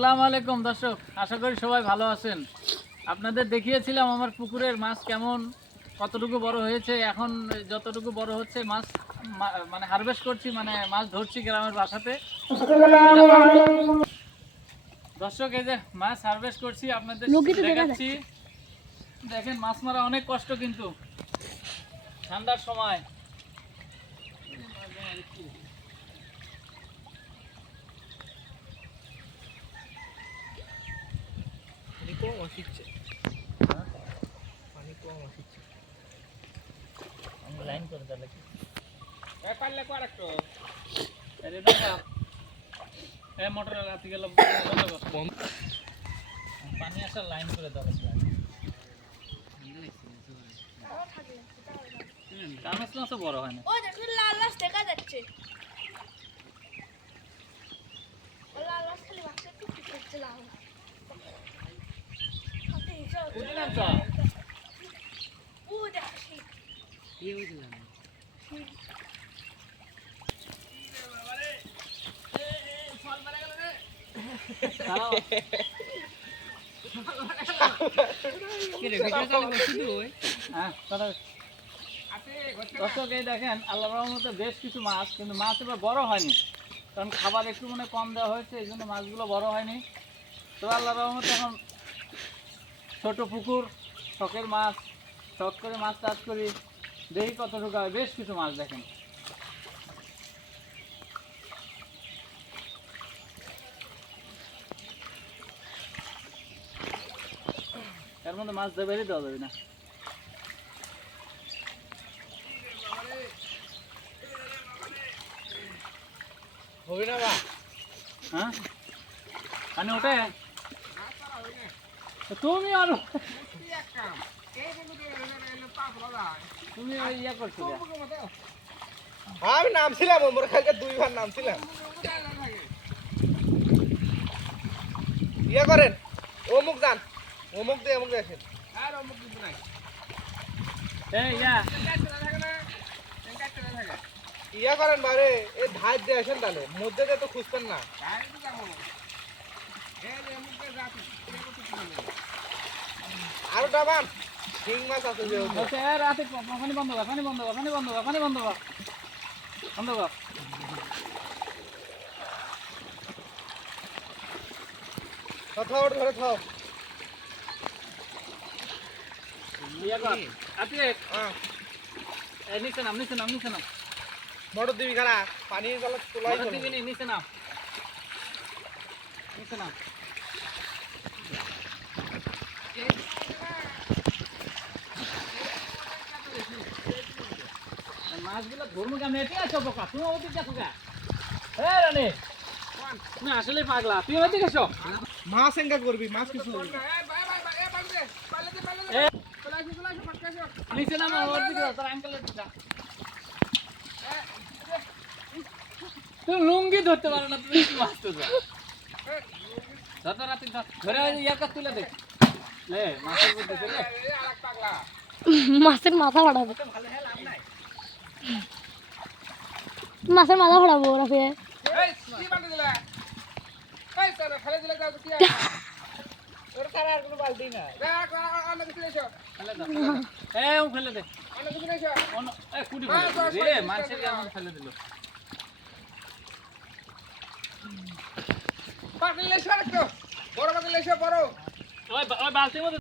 আসসালামু আলাইকুম দর্শক, আশা করি সবাই ভালো আছেন। আপনাদের দেখিয়েছিলাম আমার পুকুরের মাছ কেমন, কতটুকু বড় হয়েছে। এখন যতটুকু বড় হচ্ছে মাছ মানে হারভেস্ট করছি, মানে মাছ ধরছি গ্রামের বাসাতে। দর্শক, এই যে মাছ হারভেস্ট করছি, আপনাদের দেখাচ্ছি। দেখেন, মাছ মারা অনেক কষ্ট, কিন্তু ঠান্ডার সময়। লাইন করে দিলে কি পারলে কর একটু মোটর রাতে গেল পানি আসার লাইন করে দেওয়া কানস মাছও বড় হয় না। ওই দেখুন লাল লাল দেখা যাচ্ছে। লাল লাল খালি বাক্সে টুকটুক করছে লাল। বুঝলেন তো? ও দেখছি। কি হইছিল না? দর্শক, এই দেখেন আল্লাহর রহমতে বেশ কিছু মাছ, কিন্তু মাছ এবার বড় হয়নি, কারণ খাবার একটু মানে কম দেওয়া হয়েছে, এই জন্য মাছগুলো বড় হয়নি। তো আল্লাহর রহমতে এখন ছোট পুকুর, শখের মাছ, শখ করে মাছ চাষ করি, দেখি কতটুকু হয়। বেশ কিছু মাছ দেখেন। এর মধ্যে মাছ বেরিয়ে দেওয়া যাবে না। হবে না বা হ্যাঁ, মানে ওটা তুমি আরো তুমি ইয়া করছো না? আমি নামছিলাম ওমর খালকে দুইবার নামছিলাম। ইয়া করেন অমুক যান, অমুক দিয়ে অমুক দেখেন। আর অমুক কিছু নাই। এই ইয়া ইয়া করেন বারে এই ধার দিয়ে আসেন, তাহলে মধ্যে দিয়ে তো খুঁজতেন না। আরো ডাবান শিং মাছ আছে যে ওখানে। বলছে রাতে পানি বন্ধ কর, পানি বন্ধ কর, পানি বন্ধ কর, পানি বন্ধ কর, বন্ধ কর। কোথাও ধরে থাও। ইয়া কর আপনি হ্যাঁ, নিচে নাম, নিচে নাম, নিচে নাম, মোটর দিবি খারা পানি জল তোলাই মোটর দিবি নি, নিচে নাম, নিচে নাম। মাছগুলো ধর্ম কেমন এটি আছো বোকা, তুমি ওদিকে দেখো গা। হ্যাঁ রানী, না আসলে পাগলা, তুমি ওদিকে এসো। মাছ এঙ্গা করবি, মাছ কিছু নিচে নাম, ওর দিকে তোর আঙ্কেলের দিকে। তুমি লুঙ্গি ধরতে পারো না, তুমি কি মাছ তো যত রাতে ধরে ইয়াকা তুলে দে। লে মাছের মধ্যে চলে মাছের মাথা ফাটাবো, মাছের মাথা ফাটাবো ওরা ফিরে। বালতি না ফেলে দে। কুটি ফেলে দে, মাছের কেমন ফেলে দিল। ওই বালতির মধ্যে